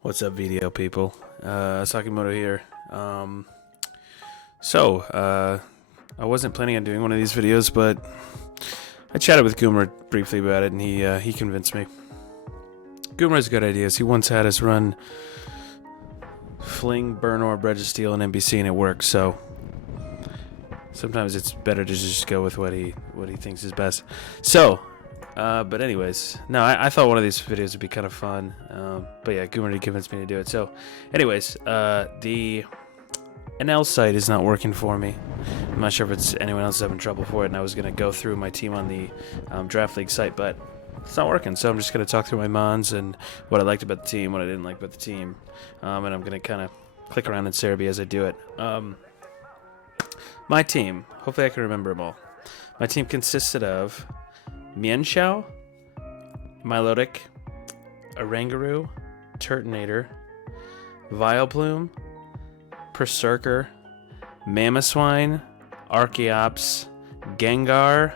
What's up, VDL people? Sakimoto here. I wasn't planning on doing one of these videos, but I chatted with Goomer briefly about it, and he convinced me. Goomer has good ideas. He once had us run Fling, Burn Orb, Registeel, and NBC, and it works. So sometimes it's better to just go with what he thinks is best. But anyways, no, I thought one of these videos would be kind of fun. But yeah, Goomer convinced me to do it. So, anyways, the NL site is not working for me. I'm not sure if it's anyone else having trouble for it, and I was going to go through my team on the Draft League site, but it's not working. So I'm just going to talk through my mons and what I liked about the team, what I didn't like about the team, and I'm going to kind of click around in Cerebi as I do it. My team, hopefully I can remember them all. My team consisted of Mienshao, Milotic, Oranguru, Turtonator, Vileplume, Berserker, Mamoswine, Archeops, Gengar,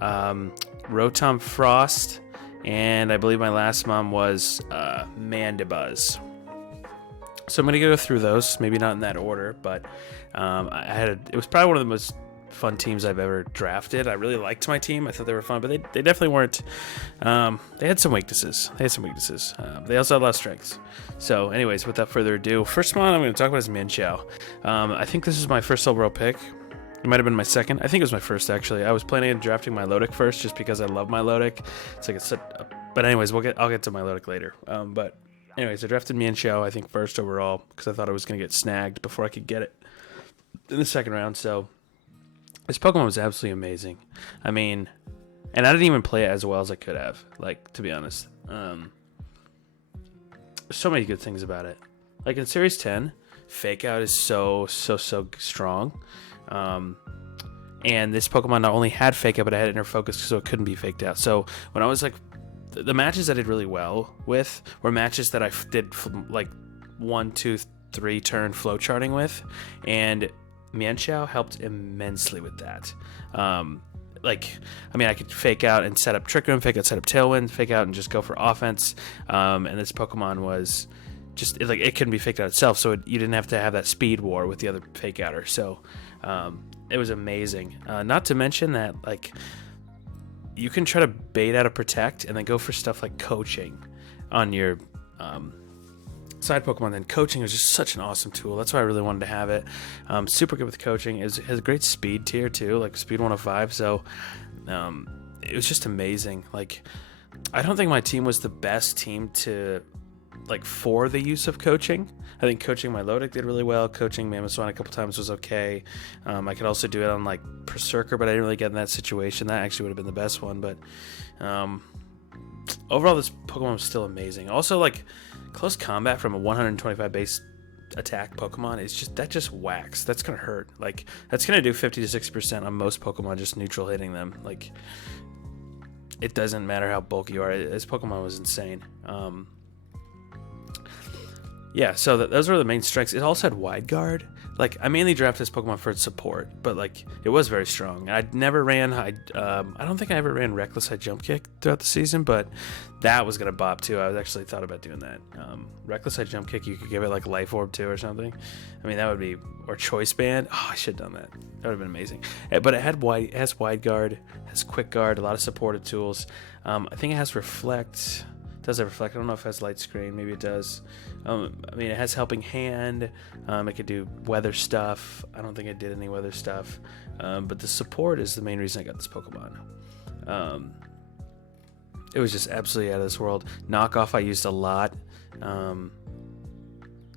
Rotom Frost, and I believe my last mom was Mandibuzz. So I'm going to go through those, maybe not in that order, but it was probably one of the most fun teams I've ever drafted. I really liked my team. I thought they were fun, but they definitely weren't. They had some weaknesses. They also had a lot of strengths. So anyways, without further ado, first one I'm going to talk about is Mienshao. I think this is my first overall pick. It might have been my second. I think it was my first, actually. I was planning on drafting Milotic first just because I love Milotic. It's like but anyways, I'll get to Milotic later. But anyways, I drafted Mienshao, I think, first overall because I thought I was going to get snagged before I could get it in the second round. So this Pokemon was absolutely amazing. I mean, and I didn't even play it as well as I could have, like, to be honest. So many good things about it. Like in Series 10, Fake Out is so strong. And this Pokemon not only had Fake Out, but it had Inner Focus, so it couldn't be faked out. So when I was like, the matches I did really well with were matches that I did like 1, 2, 3 turn flow charting with, and Mienshao helped immensely with that. I could fake out and set up Trick Room, fake out, set up Tailwind, fake out and just go for offense. And this Pokemon was just it couldn't be faked out itself, so you didn't have to have that speed war with the other fake outer. So it was amazing. Not to mention that you can try to bait out a Protect and then go for stuff like Coaching on your side Pokemon. Then Coaching is just such an awesome tool. That's why I really wanted to have it. Super good with Coaching. It has a great speed tier too, like speed 105. So it was just amazing. Like, I don't think my team was the best team to for the use of Coaching. I think Coaching Milotic did really well. Coaching Mamoswine a couple times was okay. I could also do it on Berserker, but I didn't really get in that situation. That actually would have been the best one. But overall, this Pokemon was still amazing. Also, close combat from a 125 base attack Pokemon is just whacks. That's gonna hurt. That's gonna do 50 to 60% on most Pokemon just neutral hitting them. It doesn't matter how bulky you are. This Pokemon was insane. Yeah, so those were the main strengths. It also had Wide Guard. I mainly drafted this Pokemon for its support, but it was very strong. I never ran. I don't think I ever ran Reckless High Jump Kick throughout the season, but that was gonna bop too. I was actually thought about doing that. Reckless High Jump Kick, you could give it Life Orb too or something. I mean, that would be, or Choice Band. Oh, I should have done that. That would have been amazing. But it has Wide Guard, has Quick Guard, a lot of supported tools. I think it has Reflect. Does it Reflect? I don't know if it has Light Screen. Maybe it does. It has Helping Hand. It could do weather stuff. I don't think it did any weather stuff. But the support is the main reason I got this Pokemon. It was just absolutely out of this world. Knockoff I used a lot.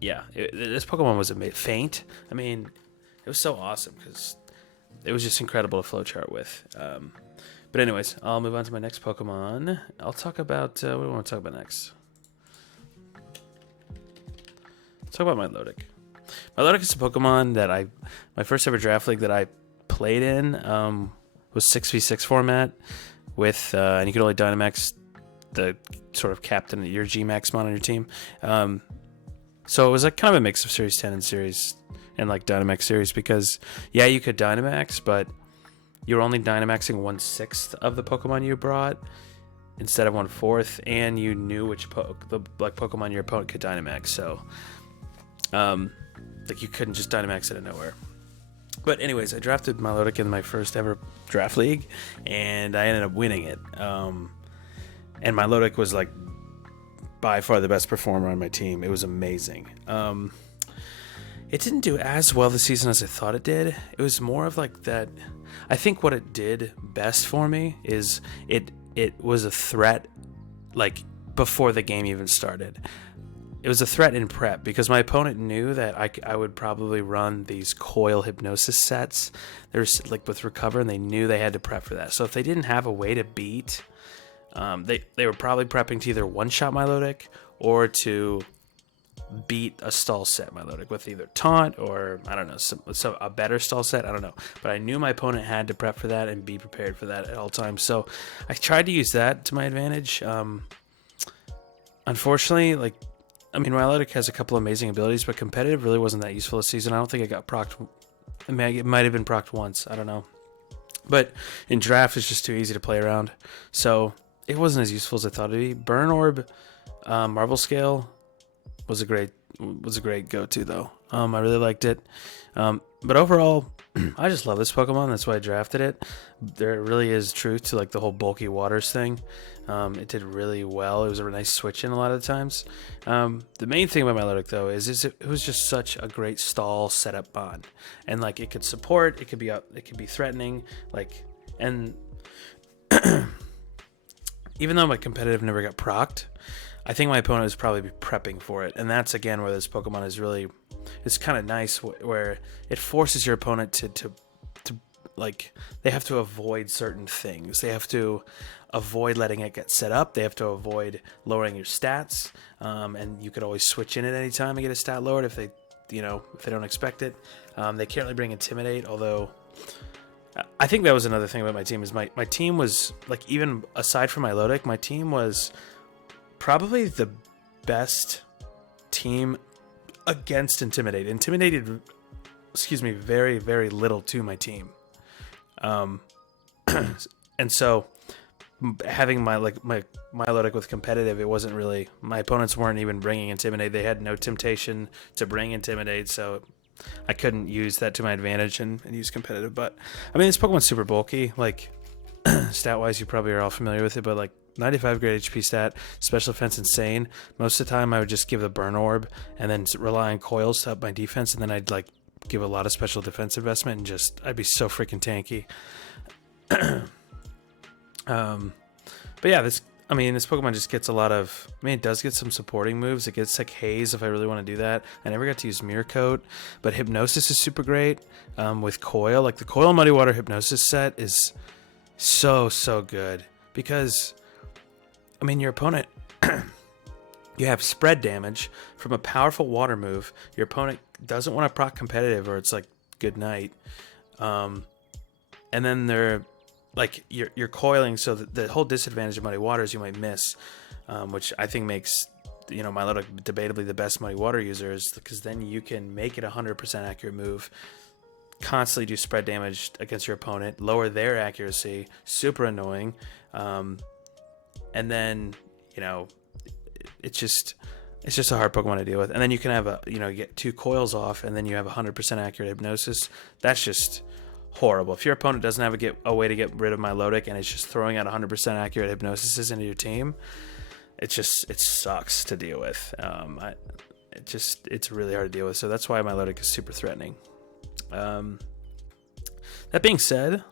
This Pokemon was amazing. Faint. I mean, it was so awesome because it was just incredible to flowchart with. But anyways, I'll move on to my next Pokemon. I'll talk about, what do I want to talk about next? Let's talk about Milotic. Milotic is a Pokemon that my first ever draft league that I played in was 6v6 format with, and you could only Dynamax the sort of captain, your G-Max mon on your team. So it was kind of a mix of Series 10 and Dynamax series because, yeah, you could Dynamax, but you were only Dynamaxing 1/6 of the Pokemon you brought, instead of 1/4, and you knew which Pokemon your opponent could Dynamax. So, like you couldn't just Dynamax out of nowhere. But anyways, I drafted Milotic in my first ever draft league, and I ended up winning it. And Milotic was like by far the best performer on my team. It was amazing. It didn't do as well this season as I thought it did. It was more of like that. I think what it did best for me is it was a threat like before the game even started. It was a threat in prep because my opponent knew that I would probably run these coil hypnosis sets. There's like with recover, and they knew they had to prep for that. So if they didn't have a way to beat, they were probably prepping to either one-shot Milotic or to beat a stall set Milotic with either taunt or I don't know, so a better stall set. I don't know, but I knew my opponent had to prep for that and be prepared for that at all times. So I tried to use that to my advantage. Unfortunately, like. I mean, Milotic has a couple amazing abilities, but competitive really wasn't that useful this season. I don't think it got procced. I mean, it might have been procced once. I don't know. But in draft, it's just too easy to play around. So it wasn't as useful as I thought it'd be. Burn Orb, Marvel Scale was a great go-to though. I really liked it. But overall, I just love this Pokemon. That's why I drafted it. There really is truth to like the whole bulky waters thing. It did really well. It was a nice switch in a lot of the times. The main thing about Milotic though is it was just such a great stall setup bond, and like it could support, it could be threatening, like, and even though my competitive never got procced, I think my opponent was probably prepping for it, and that's again where this Pokemon is really, it's kind of nice where it forces your opponent to like, they have to avoid certain things. They have to avoid letting it get set up. They have to avoid lowering your stats, and you could always switch in at any time and get a stat lowered if they don't expect it. They can't really bring Intimidate, although I think that was another thing about my team is my team was like, even aside from Milotic, my team was probably the best team against Intimidate. Intimidated, very, very little to my team. And so having my Milotic with competitive, it wasn't really, my opponents weren't even bringing Intimidate. They had no temptation to bring Intimidate, so I couldn't use that to my advantage and use competitive. But I mean, this Pokemon's super bulky. Like stat wise, you probably are all familiar with it, but like 95 grade HP stat, special defense insane. Most of the time I would just give the Burn Orb and then rely on coils to up my defense, and then I'd like give a lot of special defense investment, and just I'd be so freaking tanky. But yeah, this Pokemon just gets a lot of, it does get some supporting moves. It gets like Haze if I really want to do that. I never got to use Mirror Coat, but Hypnosis is super great with Coil. Like the Coil Muddy Water Hypnosis set is so good because your opponent you have spread damage from a powerful water move. Your opponent doesn't want to proc competitive, or it's like good night. And then they're like you're coiling, so the whole disadvantage of Muddy Waters you might miss, which I think makes Milotic debatably the best Muddy Water user, is because then you can make it 100% accurate move, constantly do spread damage against your opponent, lower their accuracy, super annoying, and then it's just a hard Pokemon to deal with. And then you can have you get 2 coils off, and then you have 100% accurate Hypnosis. That's just horrible. If your opponent doesn't have a way to get rid of Milotic, and it's just throwing out 100% accurate Hypnosis into your team, it sucks to deal with. It's really hard to deal with. So that's why Milotic is super threatening. That being said,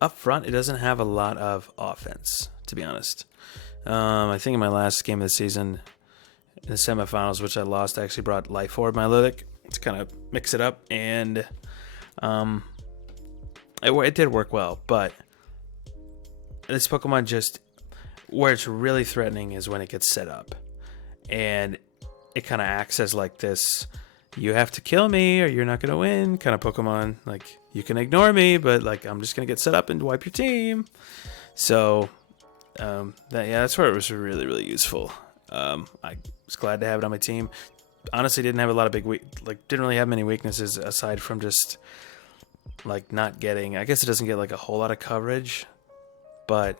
up front, it doesn't have a lot of offense, to be honest. I think in my last game of the season, in the semifinals, which I lost, I actually brought Life Orb Milotic to kind of mix it up, and it did work well. But this Pokemon, just where it's really threatening is when it gets set up, and it kind of acts as like this, you have to kill me or you're not going to win kind of Pokemon. Like, you can ignore me, but like, I'm just going to get set up and wipe your team. So that's where it was really, really useful. I was glad to have it on my team. Honestly, didn't have a lot of didn't really have many weaknesses aside from just like not getting, I guess it doesn't get like a whole lot of coverage, but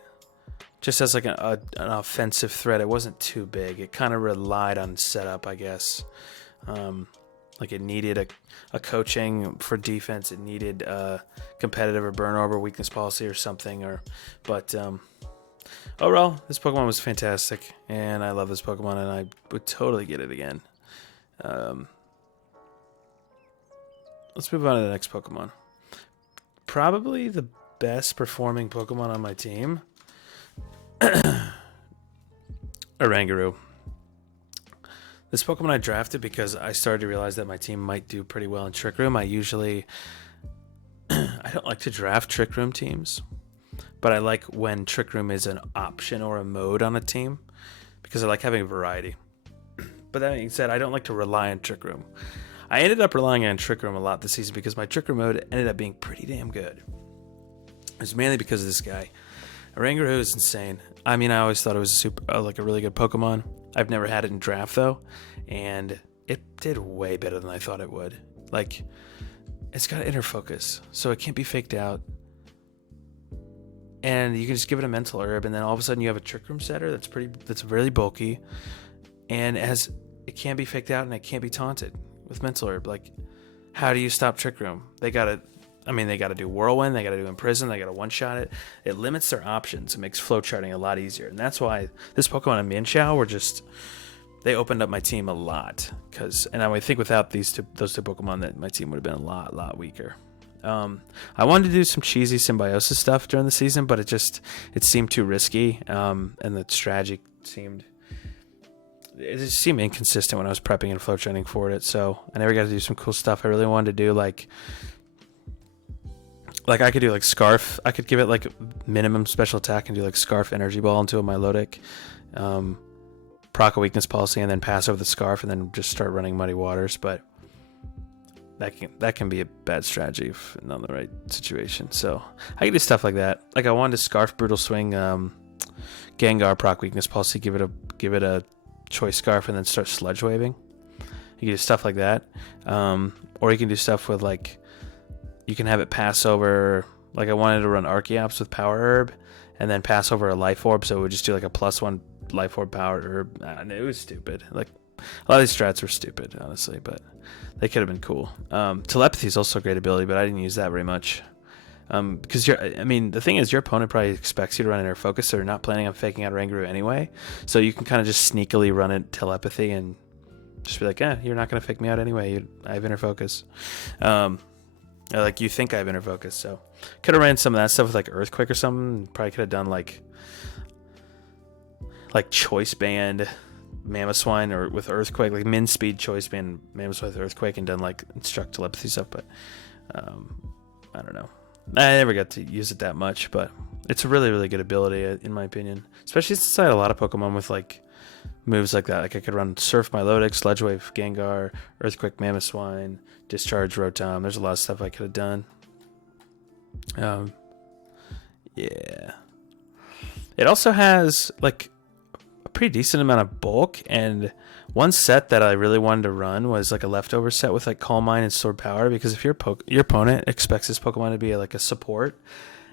just as like an offensive threat, it wasn't too big. It kind of relied on setup, I guess. Like it needed a coaching for defense. It needed a competitive or burn orb or weakness policy or something. But overall, this Pokemon was fantastic, and I love this Pokemon, and I would totally get it again. Let's move on to the next Pokemon. Probably the best performing Pokemon on my team. Oranguru. This Pokemon I drafted because I started to realize that my team might do pretty well in Trick Room. I don't like to draft Trick Room teams, but I like when Trick Room is an option or a mode on a team because I like having a variety. But that being said, I don't like to rely on Trick Room. I ended up relying on Trick Room a lot this season because my Trick Room mode ended up being pretty damn good. It was mainly because of this guy. Oranguru is insane. I mean, I always thought it was a really good Pokemon. I've never had it in draft though, and it did way better than I thought it would. Like, it's got inner focus, so it can't be faked out. And you can just give it a mental herb, and then all of a sudden you have a Trick Room setter that's really bulky, and it can't be faked out and it can't be taunted with mental herb. Like, how do you stop Trick Room? They gotta do Whirlwind, they gotta do Imprison, they gotta one-shot it. It limits their options. It makes flowcharting a lot easier. And that's why this Pokemon and Mienshao they opened up my team a lot. And I would think without those two Pokemon that my team would have been a lot weaker. I wanted to do some cheesy symbiosis stuff during the season, but it seemed too risky. And the strategy seemed inconsistent when I was prepping and flowcharting for it. So I never got to do some cool stuff. I really wanted to do like I could do like Scarf. I could give it like minimum special attack and do like Scarf Energy Ball into a Milotic, proc a weakness policy, and then pass over the Scarf, and then just start running Muddy Waters. But that can be a bad strategy if not in the right situation. So I could do stuff like that. Like I wanted to Scarf Brutal Swing, Gengar proc weakness policy, give it a Choice Scarf, and then start Sludge Waving. You can do stuff like that, or you can do stuff with like. You can have it pass over, like I wanted to run Archeops with Power Herb, and then pass over a Life Orb, so it would just do like a +1 Life Orb Power Herb. And it was stupid. Like, a lot of these strats were stupid, honestly, but they could have been cool. Telepathy is also a great ability, but I didn't use that very much. Because the thing is, your opponent probably expects you to run Inner Focus, so they're not planning on faking out Oranguru anyway, so you can kind of just sneakily run it Telepathy and just be like, you're not going to fake me out anyway, I have Inner Focus. Like you think I have Inner Focus, so could have ran some of that stuff with like Earthquake or something. Probably could have done like Choice Band Mamoswine or with Earthquake, like min speed Choice Band Mamoswine with Earthquake, and done like Instruct Telepathy stuff. But I don't know. I never got to use it that much, but it's a really good ability in my opinion. Especially since I had a lot of Pokemon with like moves like that. Like I could run Surf Milotic, Sludge Wave Gengar, Earthquake Mamoswine, Discharge Rotom. There's a lot of stuff I could have done. Yeah. It also has like a pretty decent amount of bulk, and one set that I really wanted to run was like a leftover set with like Calm Mind and Sword Power, because if your opponent expects this Pokemon to be like a support,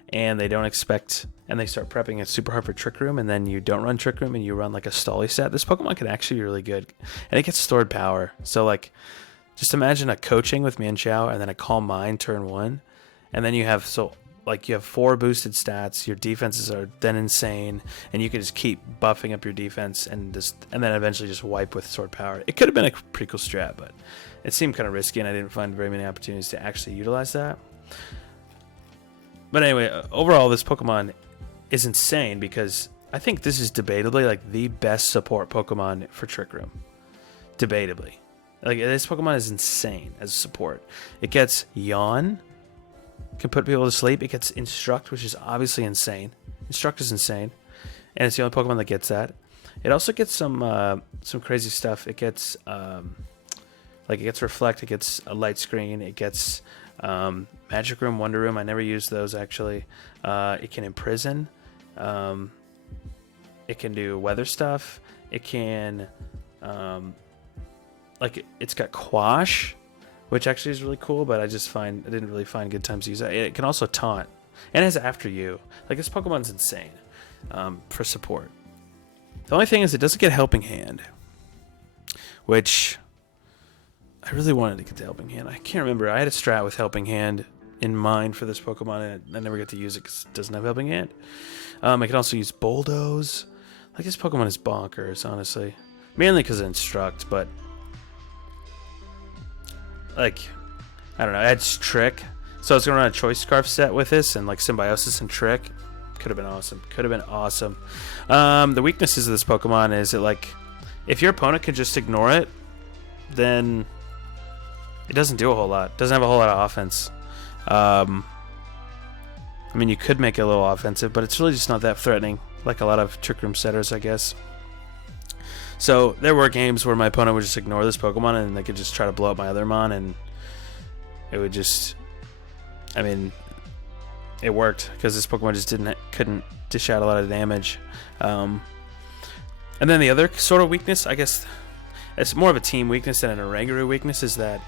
and they don't expect, and they start prepping it super hard for Trick Room, and then you don't run Trick Room and you run like a Stolly set, this Pokemon can actually be really good, and it gets stored power. So like, just imagine a coaching with Mienshao and then a Calm Mind turn 1, and then you have 4 boosted stats. Your defenses are then insane, and you can just keep buffing up your defense and then eventually just wipe with Sword Power. It could have been a pretty cool strat, but it seemed kind of risky, and I didn't find very many opportunities to actually utilize that. But anyway, overall, this Pokemon is insane because I think this is debatably like the best support Pokemon for Trick Room. Debatably. Like, this Pokemon is insane as a support. It gets Yawn, can put people to sleep. It gets Instruct, which is obviously insane. Instruct is insane, and it's the only Pokemon that gets that. It also gets some crazy stuff. It gets it gets Reflect. It gets a Light Screen. It gets Magic Room, Wonder Room. I never used those actually. It can Imprison. It can do weather stuff. It can it's got Quash, which actually is really cool, but I didn't really find good times to use it. It can also taunt, and it has After You. Like, this Pokemon's insane. for support. The only thing is it doesn't get Helping Hand, which I really wanted to get the Helping Hand. I can't remember. I had a strat with Helping Hand in mind for this Pokemon, and I never get to use it because it doesn't have Helping Hand. I can also use Bulldoze. Like, this Pokemon is bonkers, honestly. Mainly because of Instruct, but... like, I don't know. I had Trick. So I was going to run a Choice Scarf set with this, and like Symbiosis and Trick. Could have been awesome. Could have been awesome. The weaknesses of this Pokemon is that, like, if your opponent can just ignore it, then it doesn't do a whole lot. It doesn't have a whole lot of offense. I mean, you could make it a little offensive, but it's really just not that threatening, like a lot of Trick Room setters, I guess. So there were games where my opponent would just ignore this Pokemon and they could just try to blow up my other Mon, and it would just... I mean, it worked because this Pokemon just couldn't dish out a lot of damage. And then the other sort of weakness, I guess, it's more of a team weakness than an Oranguru weakness, is that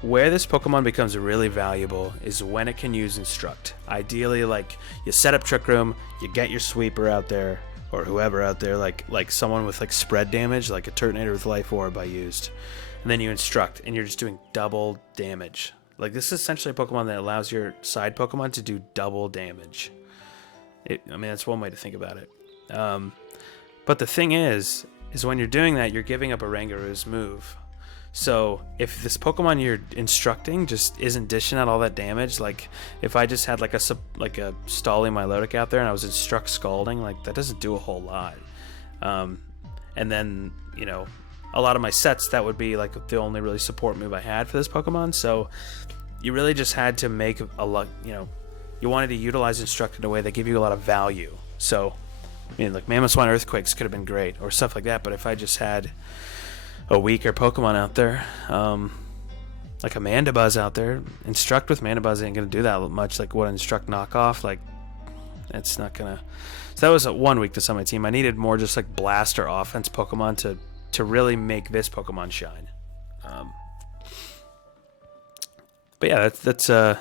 where this Pokemon becomes really valuable is when it can use Instruct. Ideally, like, you set up Trick Room, you get your Sweeper out there, or whoever out there, like someone with like spread damage, like a Turtonator with Life Orb I used, and then you Instruct, and you're just doing double damage. Like, this is essentially a Pokemon that allows your side Pokemon to do double damage. I mean, that's one way to think about it. But the thing is when you're doing that, you're giving up Oranguru's move. So if this Pokemon you're instructing just isn't dishing out all that damage, like if I just had like a Stalling Milotic out there and I was Instruct Scalding, like that doesn't do a whole lot. And then, you know, a lot of my sets, that would be like the only really support move I had for this Pokemon. So you really just had to make a lot, you know, you wanted to utilize Instruct in a way that gave you a lot of value. So, I mean, like Mamoswine Earthquakes could have been great or stuff like that, but if I just had a weaker Pokemon out there, like a Mandibuzz out there, Instruct with Mandibuzz ain't gonna do that much. Like what Instruct knockoff, like it's not gonna. So that was one weakness on my team. I needed more just like blast or offense Pokemon to really make this Pokemon shine. But yeah, that's I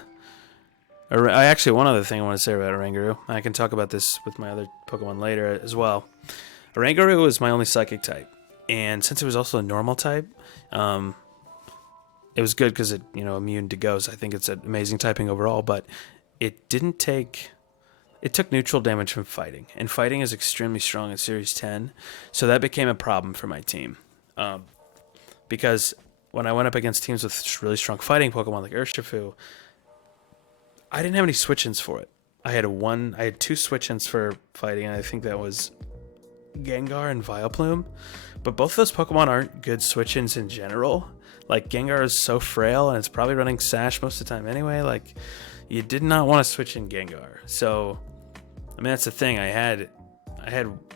actually, one other thing I want to say about Oranguru. I can talk about this with my other Pokemon later as well. Oranguru was my only Psychic type. And since it was also a normal type, it was good because it, you know, immune to ghosts. I think it's an amazing typing overall, but it took neutral damage from fighting, and fighting is extremely strong in Series 10, so that became a problem for my team. Because when I went up against teams with really strong fighting Pokemon like Urshifu, I didn't have any switch-ins for it. I had two switch-ins for fighting, and I think that was Gengar and Vileplume. But both of those Pokemon aren't good switch-ins in general. Like, Gengar is so frail, and it's probably running Sash most of the time anyway. Like, you did not want to switch in Gengar. So, I mean, that's the thing. I had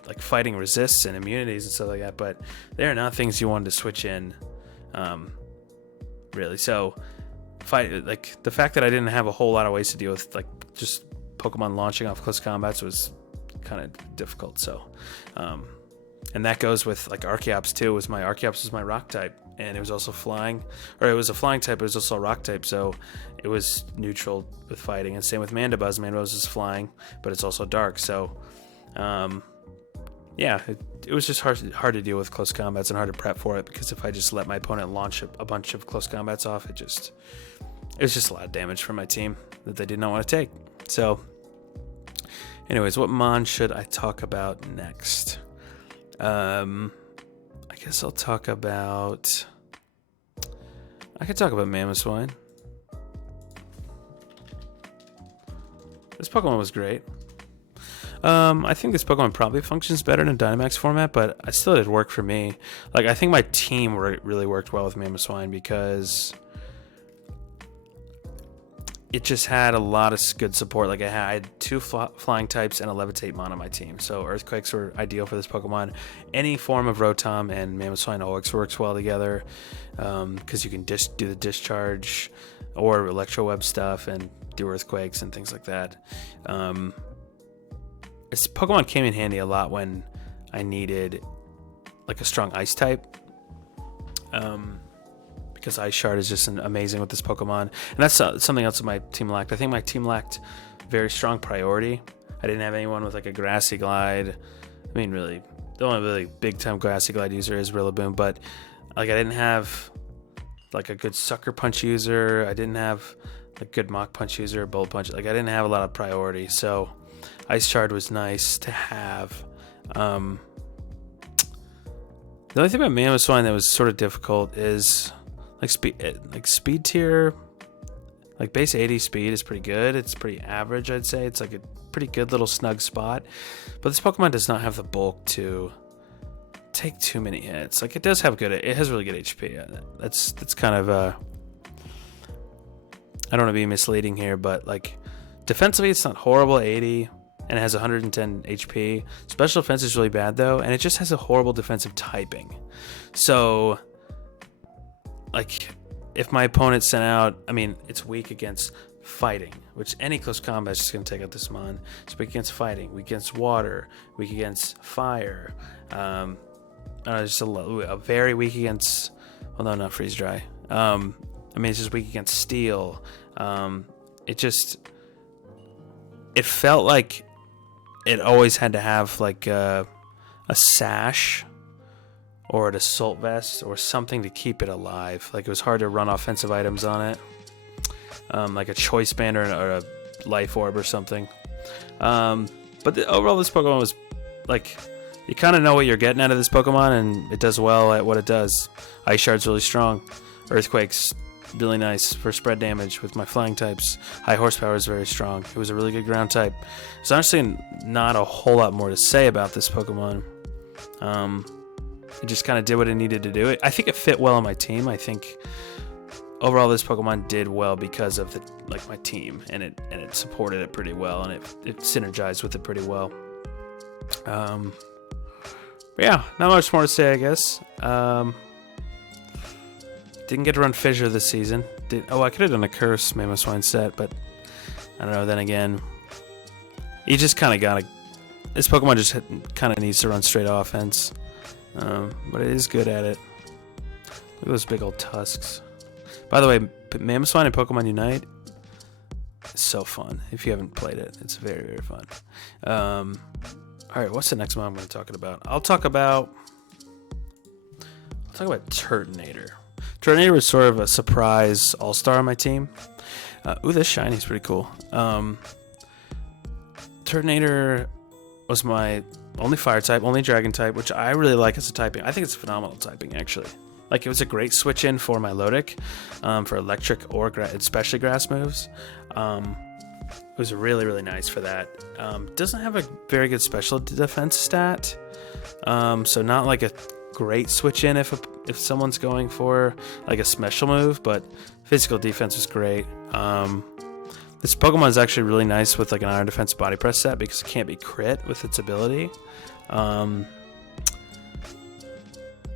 like fighting resists and immunities and stuff like that, but they are not things you wanted to switch in, really. So, like the fact that I didn't have a whole lot of ways to deal with like just Pokemon launching off close combats was kind of difficult. So, and that goes with like Archeops too. Archeops was my rock type, and it was also flying, or it was a flying type, but it was also a rock type, so it was neutral with fighting. And same with Mandibuzz. Mandibuzz is flying, but it's also dark. So, yeah, it was just hard to deal with close combats and hard to prep for it, because if I just let my opponent launch a bunch of close combats off, it was just a lot of damage for my team that they did not want to take. So, anyways, what Mon should I talk about next? I guess I could talk about Mamoswine. This Pokemon was great. I think this Pokemon probably functions better in a Dynamax format, but I still did work for me. Like, I think my team really worked well with Mamoswine because it just had a lot of good support. Like, I had two flying types and a Levitate Mon on my team, so Earthquakes were ideal for this Pokemon. Any form of Rotom and Mamoswine always works well together, because you can do the Discharge or Electro Web stuff and do Earthquakes and things like that. This Pokemon came in handy a lot when I needed like a strong Ice type, because Ice Shard is just amazing with this Pokemon, and that's something else that my team lacked. I think my team lacked very strong priority. I didn't have anyone with like a Grassy Glide. I mean, really, the only really big time Grassy Glide user is Rillaboom, but like I didn't have like a good Sucker Punch user. I didn't have a good Mach Punch user, Bolt Punch. Like I didn't have a lot of priority, so Ice Shard was nice to have. The only thing about Mamoswine that was sort of difficult is like speed tier. Like base 80 speed is pretty good. It's pretty average, I'd say. It's like a pretty good little snug spot. But this Pokemon does not have the bulk to take too many hits. Like it does have good. It has really good HP. That's kind of I don't want to be misleading here, but like defensively, it's not horrible 80, and it has 110 HP. Special defense is really bad though, and it just has a horrible defensive typing. So like, if my opponent sent out, I mean, it's weak against fighting, which any close combat is just going to take out this mon. It's weak against fighting, weak against water, weak against fire. Just a very weak against, well, no, not freeze dry. I mean, it's just weak against steel. It felt like it always had to have like a sash or an assault vest or something to keep it alive. Like it was hard to run offensive items on it, like a choice band or a life orb or something. But overall, this Pokemon was like, you kind of know what you're getting out of this Pokemon, and it does well at what it does. Ice Shard's really strong. Earthquake's really nice for spread damage with my flying types. High horsepower is very strong. It was a really good ground type. There's honestly not a whole lot more to say about this Pokemon. It just kind of did what it needed to do. I think it fit well on my team. I think overall this Pokemon did well because of my team, and it supported it pretty well, and it synergized with it pretty well. But yeah, not much more to say, I guess. Didn't get to run Fissure this season. I could have done a Curse Mamoswine set, but I don't know. Then again, you just kind of gotta. This Pokemon just kind of needs to run straight offense. But it is good at it. Look at those big old tusks. By the way, Mamoswine and Pokemon Unite is so fun. If you haven't played it, it's very, very fun. Alright, what's the next one I'm going to talk about? I'll talk about Turtonator. Turtonator was sort of a surprise all-star on my team. Ooh, this shiny's pretty cool. Turtonator was my only fire type, only dragon type, which I really like as a typing. I think it's phenomenal typing, actually. Like, it was a great switch in for my Lodic, for electric or especially grass moves. It was really, really nice for that. Doesn't have a very good special defense stat, so not like a great switch in if someone's going for like a special move, but physical defense was great. This Pokemon is actually really nice with like an Iron Defense Body Press set because it can't be crit with its ability. And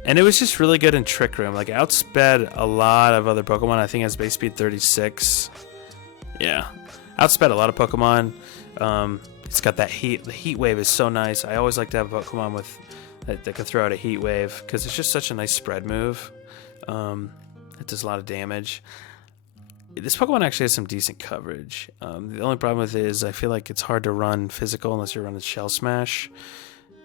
it was just really good in Trick Room. Like, outsped a lot of other Pokemon. I think it has base speed 36. Yeah, outsped a lot of Pokemon. It's got that heat. The Heat Wave is so nice. I always like to have a Pokemon with that can throw out a Heat Wave because it's just such a nice spread move. It does a lot of damage. This Pokemon actually has some decent coverage. The only problem with it is I feel like it's hard to run physical unless you're running Shell Smash.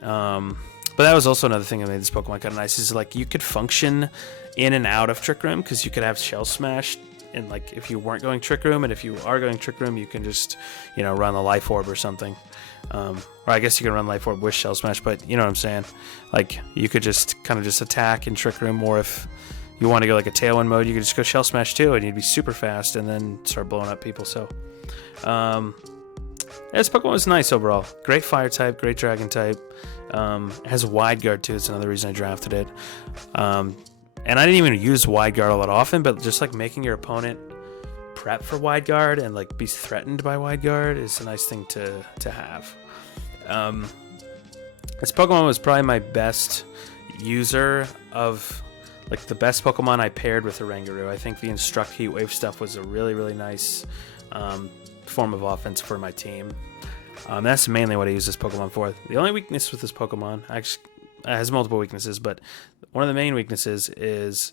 But that was also another thing that made this Pokemon kind of nice, is like you could function in and out of Trick Room because you could have Shell Smash, and like if you weren't going Trick Room, and if you are going Trick Room, you can just, you know, run a Life Orb or something. Or I guess you can run Life Orb with Shell Smash, but you know what I'm saying. Like, you could just kind of just attack in Trick Room, or if you want to go like a Tailwind mode, you could just go Shell Smash too, and you'd be super fast and then start blowing up people. So, this Pokemon was nice overall. Great Fire type, great Dragon type. It has a Wide Guard too. It's another reason I drafted it. And I didn't even use Wide Guard a lot often, but just like making your opponent prep for Wide Guard and like be threatened by Wide Guard is a nice thing to have. This Pokemon was probably my best user of, like, the best Pokemon I paired with Oranguru. I think the Instruct Heat Wave stuff was a really, really nice form of offense for my team. That's mainly what I use this Pokemon for. The only weakness with this Pokemon, actually, it has multiple weaknesses, but one of the main weaknesses is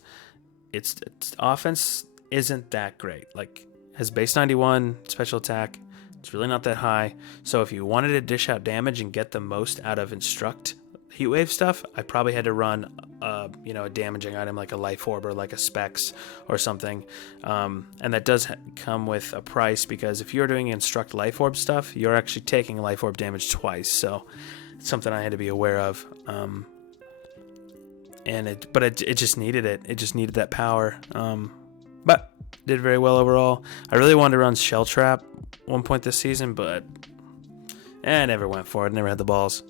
its offense isn't that great. Like, has base 91, special attack It's really not that high. So if you wanted to dish out damage and get the most out of Instruct Heat Wave stuff, I probably had to run, a damaging item like a Life Orb or like a Specs or something. And that does come with a price, because if you're doing Instruct Life Orb stuff, you're actually taking Life Orb damage twice. So it's something I had to be aware of. But it just needed it. It just needed that power. But did very well overall. I really wanted to run Shell Trap one point this season, but I never went for it. Never had the balls.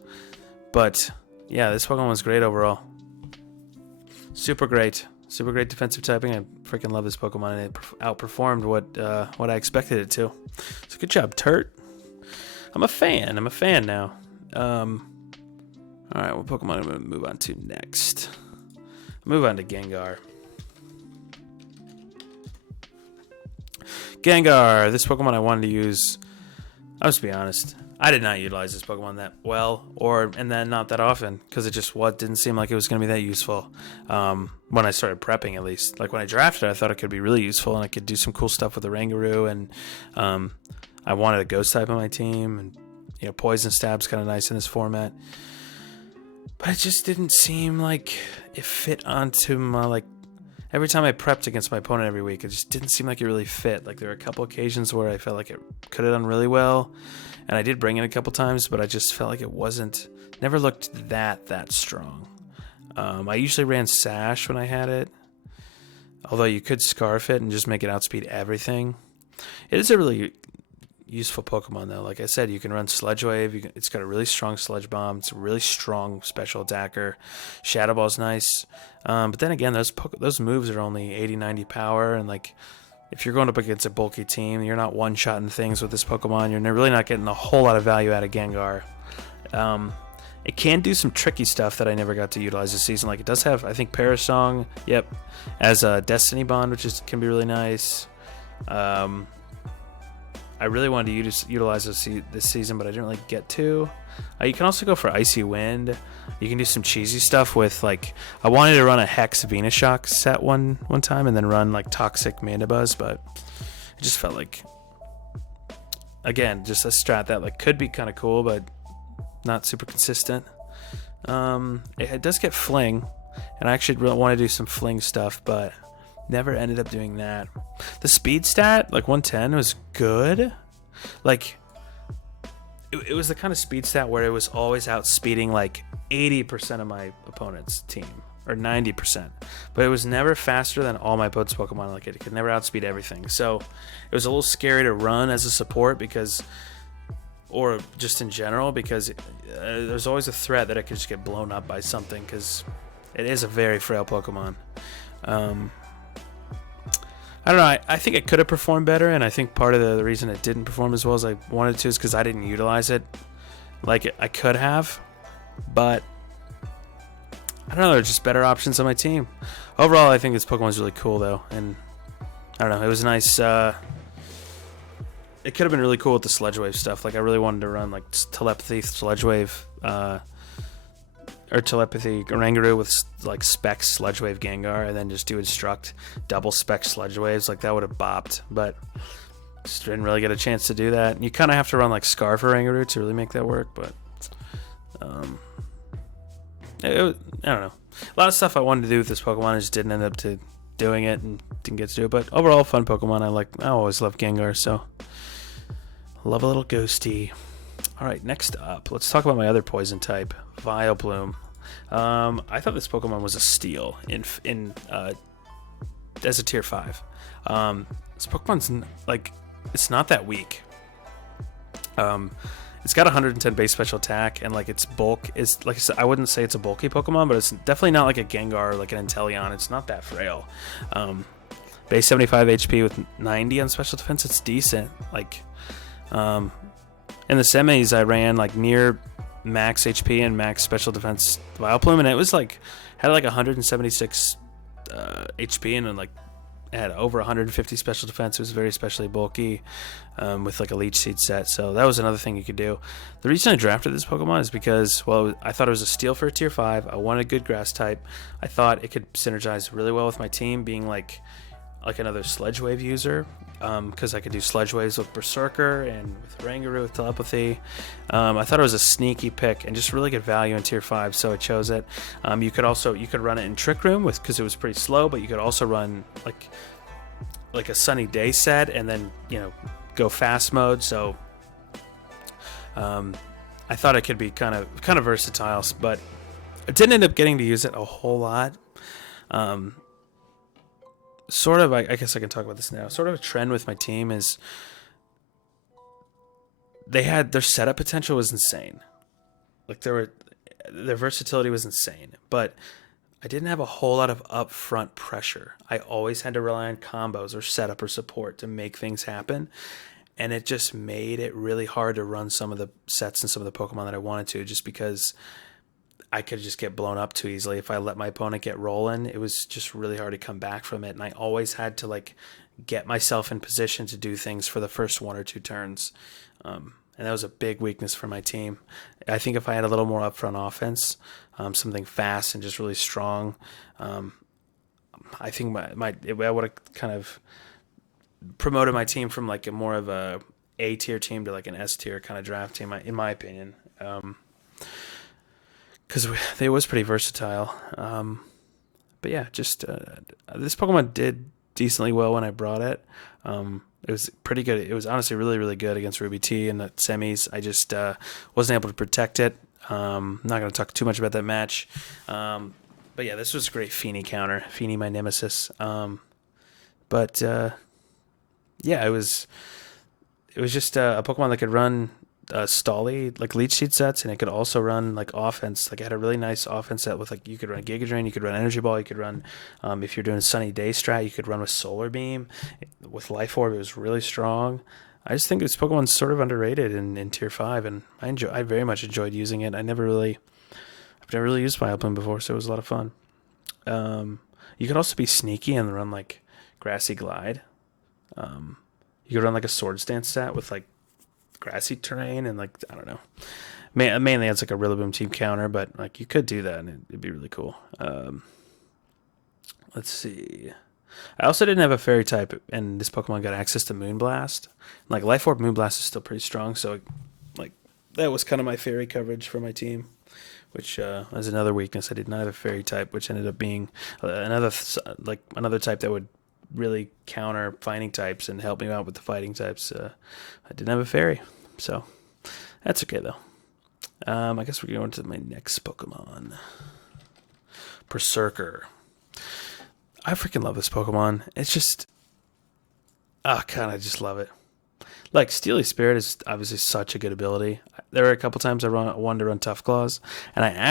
But yeah, this Pokemon was great overall. Super great defensive typing. I freaking love this Pokemon, and it outperformed what I expected it to. So good job, Turt. I'm a fan now. All right, what Pokemon am I going to move on to next? Move on to Gengar. Gengar, this Pokemon I wanted to use. I'll just be honest. I did not utilize this Pokemon that well, and then not that often, because it just didn't seem like it was going to be that useful. When I started prepping, at least. Like when I drafted, I thought it could be really useful, and I could do some cool stuff with the Rangaroo, and I wanted a Ghost type on my team, and Poison Stab's kind of nice in this format. But it just didn't seem like it fit onto my, every time I prepped against my opponent every week, it just didn't seem like it really fit. Like there were a couple occasions where I felt like it could have done really well, and I did bring it a couple times, but I just felt like it never looked that strong. I usually ran Sash when I had it, although you could Scarf it and just make it outspeed everything. It is a really useful Pokemon though. Like I said, you can run Sludge Wave. It's got a really strong Sludge Bomb. It's a really strong special attacker. Shadow Ball's nice. But then again, those moves are only 80-90 power, and if you're going up against a bulky team, you're not one-shotting things with this Pokemon. You're really not getting a whole lot of value out of Gengar. It can do some tricky stuff that I never got to utilize this season. It does have, I think, Parasong, as a Destiny Bond, which can be really nice. I really wanted to utilize this season, but I didn't really get to. You can also go for Icy Wind. You can do some cheesy stuff with, I wanted to run a Hex Venusaur set one time and then run, Toxic Mandibuzz, but it just felt like, again, just a strat that, could be kind of cool, but not super consistent. It does get Fling, and I actually really want to do some Fling stuff, but never ended up doing that. The speed stat, 110, was good. It was the kind of speed stat where it was always outspeeding 80% of my opponent's team, or 90%. But it was never faster than all my opponent's Pokemon. It could never outspeed everything. So it was a little scary to run as a support or just in general, because there's always a threat that it could just get blown up by something, because it is a very frail Pokemon. I don't know. I think it could have performed better, and I think part of the reason it didn't perform as well as I wanted to is because I didn't utilize it like I could have. But I don't know. There's just better options on my team. Overall, I think this Pokemon is really cool, though, and I don't know. It was nice. It could have been really cool with the Sludge Wave stuff. I really wanted to run Telepathy, Sludge Wave, or Telepathy Rangaroo with Specs Sludge Wave Gengar, and then just do Instruct double Spec Sludge Waves. That would have bopped, but just didn't really get a chance to do that. And you kind of have to run Scarf or Rangaroo to really make that work, but I don't know. A lot of stuff I wanted to do with this Pokemon, I just didn't end up doing it and didn't get to do it. But overall, fun Pokemon. I always love Gengar, so love a little ghosty. All right, next up, let's talk about my other poison type, Vileplume. I thought this Pokemon was a steal as a tier 5. This Pokemon's it's not that weak. It's got 110 base special attack, and its bulk is I said, I wouldn't say it's a bulky Pokemon, but it's definitely not like a Gengar or an Inteleon. It's not that frail. Base 75 HP with 90 on special defense. It's decent. In the semis, I ran near max HP and max special defense Vileplume, and it was had 176 HP and then it had over 150 special defense. It was very especially bulky, with a Leech Seed set. So that was another thing you could do. The reason I drafted this Pokemon is because, well, I thought it was a steal for a tier 5. I wanted a good grass type. I thought it could synergize really well with my team, being like another Sledge Wave user, because I could do Sledge Waves with Berserker and with Rangaroo with Telepathy. I thought it was a sneaky pick and just really good value in tier 5, so I chose it. You could run it in Trick Room because it was pretty slow, but you could also run like a Sunny Day set and then go fast mode. So I thought it could be kind of versatile, but I didn't end up getting to use it a whole lot. Sort of, I guess I can talk about this now. Sort of a trend with my team is their setup potential was insane. Like their versatility was insane, but I didn't have a whole lot of upfront pressure. I always had to rely on combos or setup or support to make things happen. And it just made it really hard to run some of the sets and some of the Pokemon that I wanted to, just because I could just get blown up too easily. If I let my opponent get rolling, it was just really hard to come back from it. And I always had to get myself in position to do things for the first 1 or 2 turns. And that was a big weakness for my team. I think if I had a little more upfront offense, something fast and just really strong, I think I would have kind of promoted my team from a more of a tier team to an S tier kind of draft team, in my opinion. Because it was pretty versatile. But yeah, just this Pokemon did decently well when I brought it. It was pretty good. It was honestly really, really good against Ruby T in the semis. I just wasn't able to protect it. I'm not going to talk too much about that match. But yeah, this was a great Feeny counter. Feeny, my nemesis. But yeah, it was just a Pokemon that could run Stolly, Leech Seed sets, and it could also run offense. It had a really nice offense set with you could run Giga Drain, you could run Energy Ball, you could run if you're doing Sunny Day strat, you could run with Solar Beam. With Life Orb, it was really strong. I just think this Pokemon's sort of underrated in tier 5, and I very much enjoyed using it. I've never really used Vileplume before, so it was a lot of fun. You could also be sneaky and run Grassy Glide. You could run a Swords Dance stat with grassy terrain and I don't know. Mainly it's a Rillaboom team counter, but you could do that and it'd be really cool. Let's see. I also didn't have a Fairy type, and this Pokemon got access to Moonblast. Life Orb Moonblast is still pretty strong, so that was kind of my Fairy coverage for my team, which was another weakness. I did not have a Fairy type, which ended up being another type that would really counter fighting types and help me out with the fighting types. I didn't have a Fairy, so that's okay though. I guess we're going to my next Pokemon, Berserker. I freaking love this Pokemon. It's just, I just love it. Steely Spirit is obviously such a good ability. There were a couple times I wanted to run Tough Claws, and I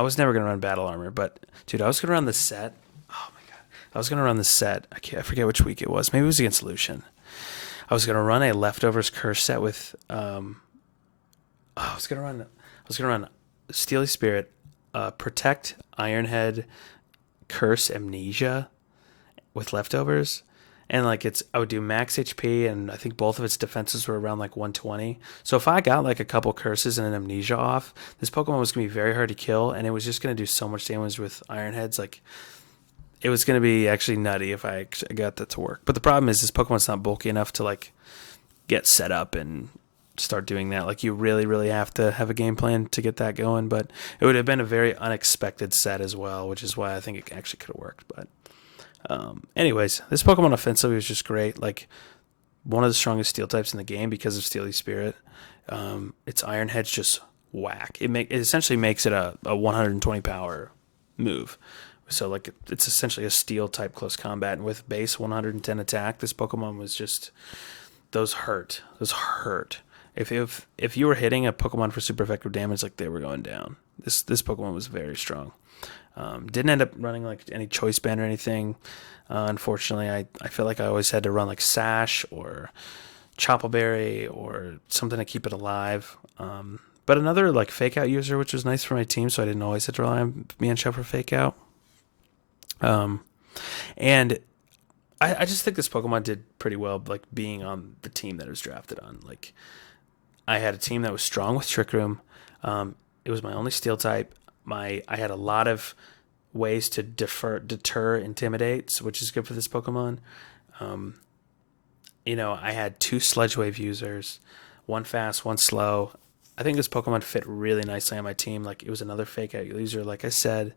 was never going to run Battle Armor, but dude, I was going to run the set. Oh my god. I was going to run the set. I forget which week it was. Maybe it was against Lucian. I was going to run a Leftovers Curse set with I was going to run Steely Spirit, Protect, Ironhead, Curse, Amnesia with Leftovers. And I would do max HP, and I think both of its defenses were around 120. So if I got a couple curses and an amnesia off, this Pokemon was gonna be very hard to kill, and it was just gonna do so much damage with Ironheads. It was gonna be actually nutty if I got that to work. But the problem is this Pokemon's not bulky enough to get set up and start doing that. You really, really have to have a game plan to get that going. But it would have been a very unexpected set as well, which is why I think it actually could have worked. But anyways, this Pokemon offensively was just great. One of the strongest steel types in the game because of Steely Spirit. Its Ironhead's just whack. It essentially makes it a 120 power move. So it's essentially a steel type close combat, and with base 110 attack, this Pokemon was just, those hurt. If you were hitting a Pokemon for super effective damage, they were going down. This Pokemon was very strong. Didn't end up running any choice band or anything. Unfortunately, I feel like I always had to run Sash or Choppleberry or something to keep it alive. But another fake out user, which was nice for my team, so I didn't always have to rely on Mienshao for fake out. And I just think this Pokemon did pretty well, being on the team that it was drafted on. I had a team that was strong with Trick Room. It was my only Steel type. I had a lot of ways to deter intimidates, which is good for this Pokemon. I had 2 Sludge Wave users, one fast, one slow. I think this Pokemon fit really nicely on my team. Like, it was another fake out user, like I said.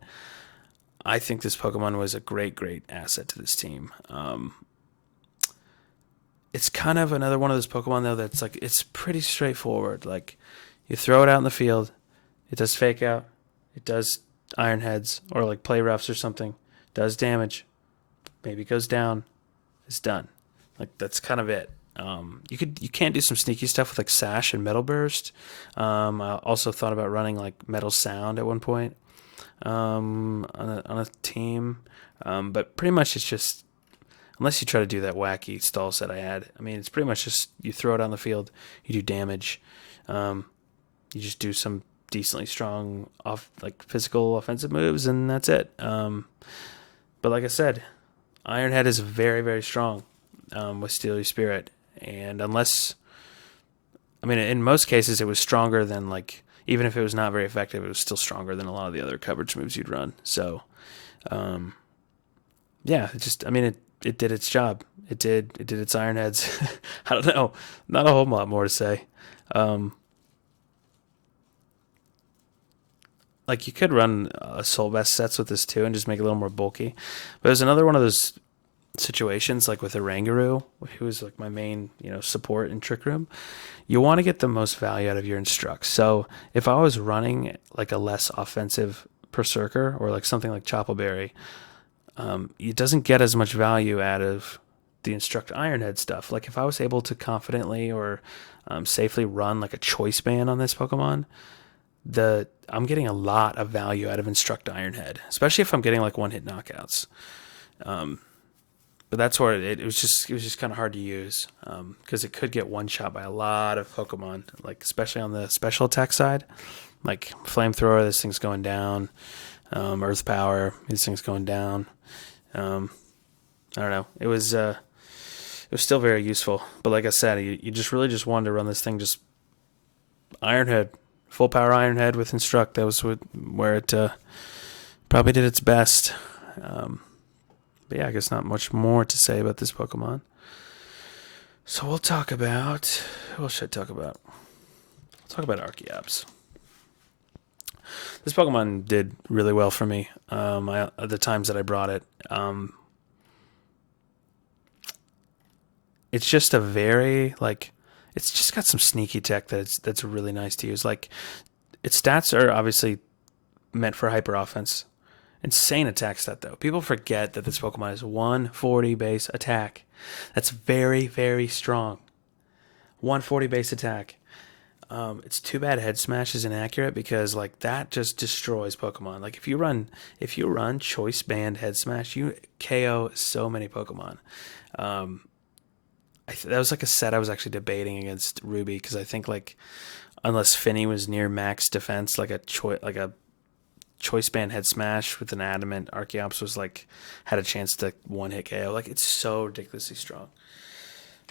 I think this Pokemon was a great, great asset to this team. It's kind of another one of those Pokemon, though, that's like, it's pretty straightforward. Like, you throw it out in the field, it does fake out, it does Iron Heads, or like play roughs or something, does damage, maybe goes down, it's done. Like, that's kind of it. You can't do some sneaky stuff with like Sash and Metal Burst. I also thought about running like Metal Sound at one point on a team, but pretty much it's just, unless you try to do that wacky stall set I had. I mean, it's pretty much just you throw it on the field, you do damage, you just do some decently strong physical offensive moves, and that's it. But like I said, Iron Head is very, very strong with Steely Spirit. And in most cases, it was stronger than, like, even if it was not very effective, it was still stronger than a lot of the other coverage moves you'd run. So, it did its job. It did its Iron Heads. I don't know. Not a whole lot more to say. Like, you could run Soul Vest sets with this too and just make it a little more bulky. But there's another one of those situations, like with Oranguru, who is like my main, support in Trick Room. You want to get the most value out of your Instructs. So if I was running like a less offensive Berserker or like something like Choppleberry, it doesn't get as much value out of the Instruct Ironhead stuff. Like, if I was able to confidently or safely run like a Choice Band on this Pokemon, I'm getting a lot of value out of Instruct Ironhead, especially if I'm getting like one-hit knockouts. But that's where it was just kind of hard to use, because it could get one shot by a lot of Pokemon, like especially on the special attack side, like Flamethrower. This thing's going down. Earth Power. This thing's going down. I don't know. It was still very useful, but like I said, you just really just wanted to run this thing just Ironhead, full power Ironhead with Instruct. That was where it probably did its best. But yeah, I guess not much more to say about this Pokemon. So we'll talk about... What should I talk about? Let's talk about Archeops. This Pokemon did really well for me the times that I brought it. It's just a very, like... It's just got some sneaky tech that's really nice to use. Like, its stats are obviously meant for hyper offense. Insane attack stat, though. People forget that this Pokemon is 140 base attack. That's very, very strong. 140 base attack. It's too bad Head Smash is inaccurate, because like that just destroys Pokemon. Like, if you run Choice Band Head Smash, you KO so many Pokemon. That was like a set I was actually debating against Ruby, because I think, like, unless Finny was near max defense, like a Choice Band Head Smash with an Adamant Archeops was like had a chance to one hit KO. Like, it's so ridiculously strong.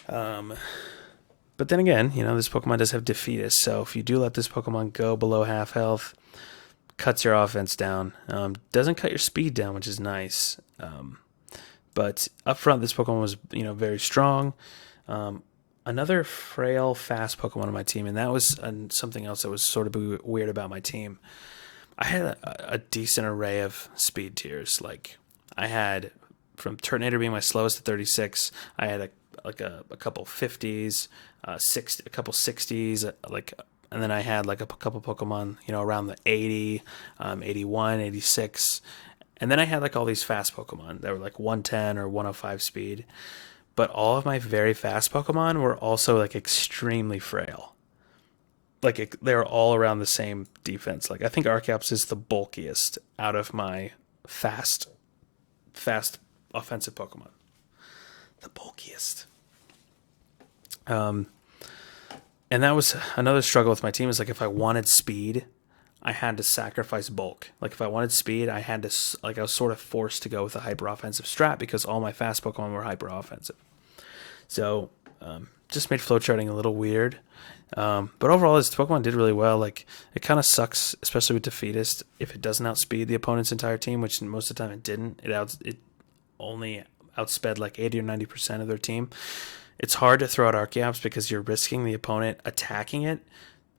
But then again, this Pokemon does have Defeatist, so if you do let this Pokemon go below half health, cuts your offense down. Doesn't cut your speed down, which is nice. But up front, this Pokemon was very strong. Another frail, fast Pokemon on my team, and that was something else that was sort of weird about my team. I had a decent array of speed tiers. Like, I had, from Turtonator being my slowest at 36, I had a couple 50s, a couple 60s, and then I had like a couple Pokemon, around the 80, 81, 86, and then I had like all these fast Pokemon that were like 110 or 105 speed, but all of my very fast Pokemon were also like extremely frail. Like, they're all around the same defense. Like, I think Archeops is the bulkiest out of my fast offensive Pokemon. The bulkiest. And that was another struggle with my team, is like, if I wanted speed, I had to sacrifice bulk. Like, if I wanted speed, I was sort of forced to go with a hyper offensive strat, because all my fast Pokemon were hyper offensive. So, just made flowcharting a little weird. But overall, this Pokemon did really well. Like, it kind of sucks, especially with Defeatist, if it doesn't outspeed the opponent's entire team, which most of the time it didn't. It only outsped like 80 or 90% of their team. It's hard to throw out Archeops because you're risking the opponent attacking it,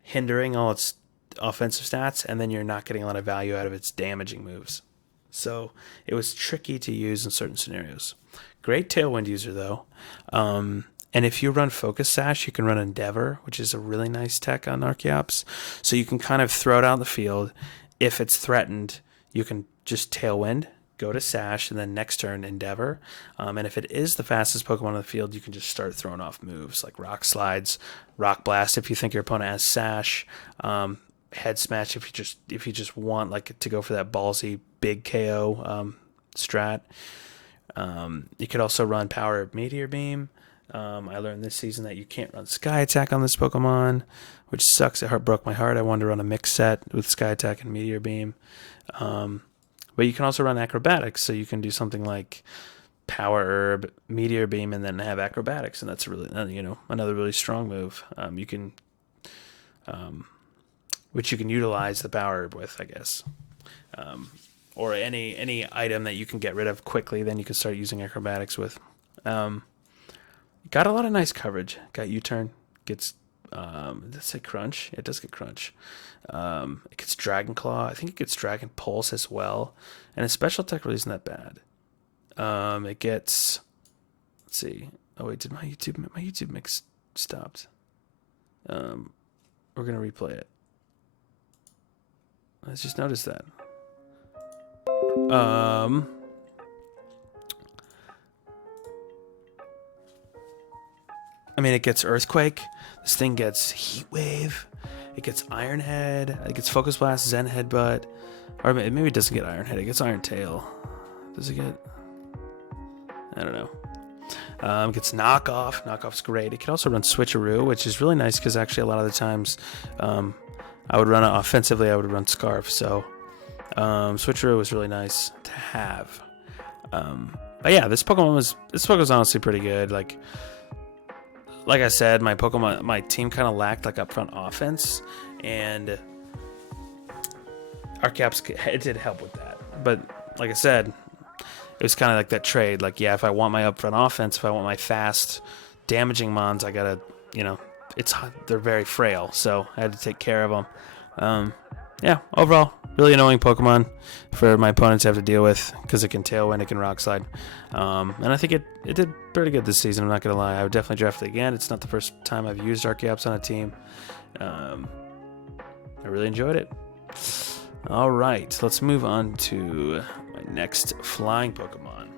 hindering all its offensive stats, and then you're not getting a lot of value out of its damaging moves. So it was tricky to use in certain scenarios. Great Tailwind user, though. And if you run Focus Sash, you can run Endeavor, which is a really nice tech on Archeops. So you can kind of throw it out in the field. If it's threatened, you can just Tailwind, go to Sash, and then next turn Endeavor. And if it is the fastest Pokemon on the field, you can just start throwing off moves like Rock Slides, Rock Blast if you think your opponent has Sash, Head Smash if you just want like to go for that ballsy big KO strat. You could also run Power Meteor Beam. I learned this season that you can't run Sky Attack on this Pokemon, which sucks. It broke my heart. I wanted to run a mix set with Sky Attack and Meteor Beam. But you can also run Acrobatics, so you can do something like Power Herb, Meteor Beam, and then have Acrobatics, and that's really another really strong move. You can, which you can utilize the Power Herb with, I guess, or any item that you can get rid of quickly. Then you can start using Acrobatics with. Got a lot of nice coverage. Got U-turn. Gets does it say Crunch? It does get Crunch. It gets Dragon Claw. I think it gets Dragon Pulse as well. And its special attack really isn't that bad. It gets, let's see. Oh wait, did my YouTube mix stopped? We're gonna replay it. Let's just notice that. I mean, it gets Earthquake. This thing gets Heat Wave. It gets Iron Head. It gets Focus Blast, Zen Headbutt. Or maybe it doesn't get Iron Head. It gets Iron Tail. Does it get? I don't know. It gets Knockoff. Knockoff's great. It can also run Switcheroo, which is really nice because actually a lot of the times I would run it offensively. I would run Scarf. So Switcheroo was really nice to have. But yeah, this Pokemon was honestly pretty good. Like I said, my team kind of lacked like upfront offense, and Archeops it did help with that. But like I said, it was kind of like that trade. Like, yeah, if I want my upfront offense, if I want my fast damaging mons, I gotta, they're very frail, so I had to take care of them. Yeah, overall, really annoying Pokemon for my opponents to have to deal with because it can Tailwind, it can Rock Slide. And I think it did pretty good this season, I'm not going to lie. I would definitely draft it again. It's not the first time I've used Archeops on a team. I really enjoyed it. All right, let's move on to my next flying Pokemon,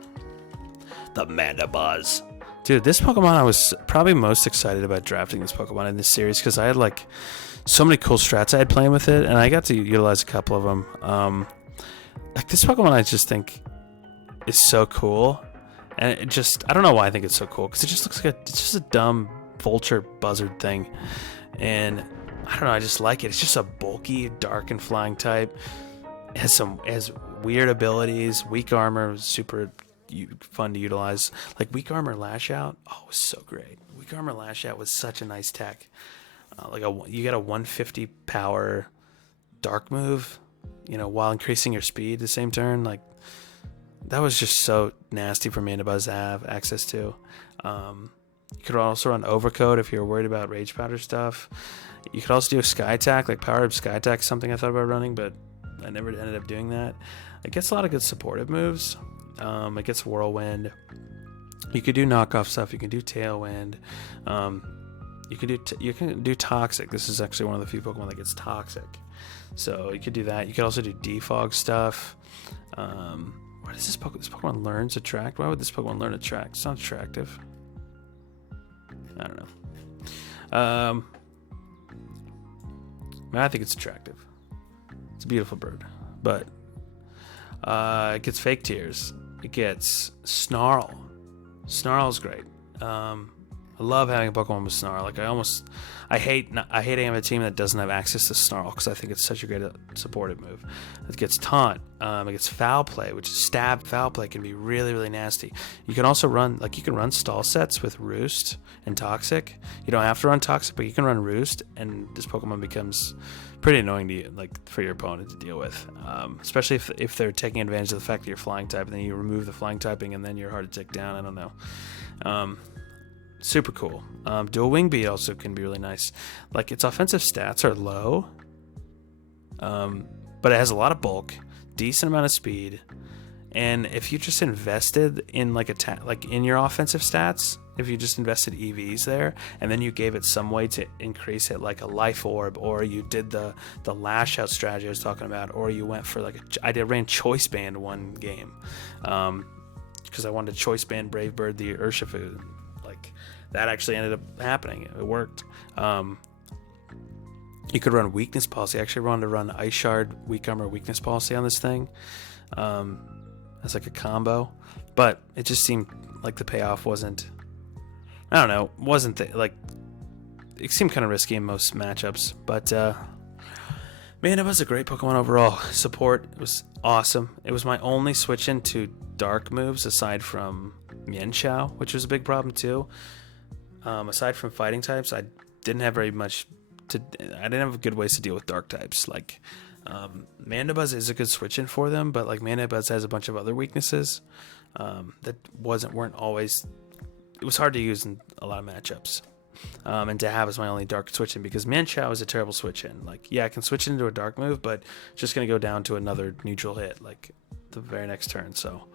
the Mandibuzz. Dude, this Pokemon, I was probably most excited about drafting this Pokemon in this series because I had so many cool strats I had playing with it, and I got to utilize a couple of them. This Pokemon, I just think is so cool, and I don't know why I think it's so cool because it just looks like it's just a dumb vulture buzzard thing, and I don't know, I just like it. It's just a bulky, dark and flying type. It has weird abilities, weak armor, super fun to utilize. Like Weak Armor Lash Out, it was so great. Weak Armor Lash Out was such a nice tech. You get a 150 power dark move, while increasing your speed the same turn. That was just so nasty for Mandibuzz to have access to. You could also run Overcoat if you're worried about Rage Powder stuff. You could also do a Sky Attack, like Power Up Sky Attack, something I thought about running, but I never ended up doing that. It gets a lot of good supportive moves. It gets Whirlwind. You could do knockoff stuff. You can do Tailwind. You can do Toxic. This is actually one of the few Pokemon that gets Toxic. So you could do that. You could also do Defog stuff. What is this Pokemon? This Pokemon learns Attract. Why would this Pokemon learn Attract? It's not attractive. I don't know. I think it's attractive. It's a beautiful bird. But it gets Fake Tears. It gets Snarl. Snarl's great. I I love having a Pokemon with Snarl. Like I hate having a team that doesn't have access to Snarl because I think it's such a great supportive move. It gets Taunt, it gets Foul Play, which is Stab. Foul Play can be really, really nasty. You can also run stall sets with Roost and Toxic. You don't have to run Toxic, but you can run Roost, and this Pokemon becomes pretty annoying to you, like for your opponent to deal with, especially if they're taking advantage of the fact that you're Flying type, and then you remove the Flying typing, and then you're hard to take down. I don't know. Super cool. Dual Wing Beat also can be really nice. Like, its offensive stats are low, but it has a lot of bulk, decent amount of speed, and if you just invested in like in your offensive stats, if you just invested EVs there, and then you gave it some way to increase it, like a Life Orb, or you did the Lash Out strategy I was talking about, or you went for I ran Choice Band one game, because I wanted to Choice Band Brave Bird the Urshifu. Like, that actually ended up happening. It worked. You could run Weakness Policy. I actually wanted to run Ice Shard, Weak Armor, Weakness Policy on this thing, as like a combo, but it just seemed like the payoff wasn't. I don't know. It seemed kind of risky in most matchups, but man, it was a great Pokemon overall. Support was awesome. It was my only switch into dark moves aside from Mienshao, which was a big problem too. Aside from fighting types, I didn't have very much I didn't have good ways to deal with dark types. Like, Mandibuzz is a good switch in for them, but like Mandibuzz has a bunch of other weaknesses that weren't always. It was hard to use in a lot of matchups, and to have as my only dark switch in, because Mienshao is a terrible switch in. Like, yeah, I can switch into a dark move, but it's just gonna go down to another neutral hit like the very next turn. So,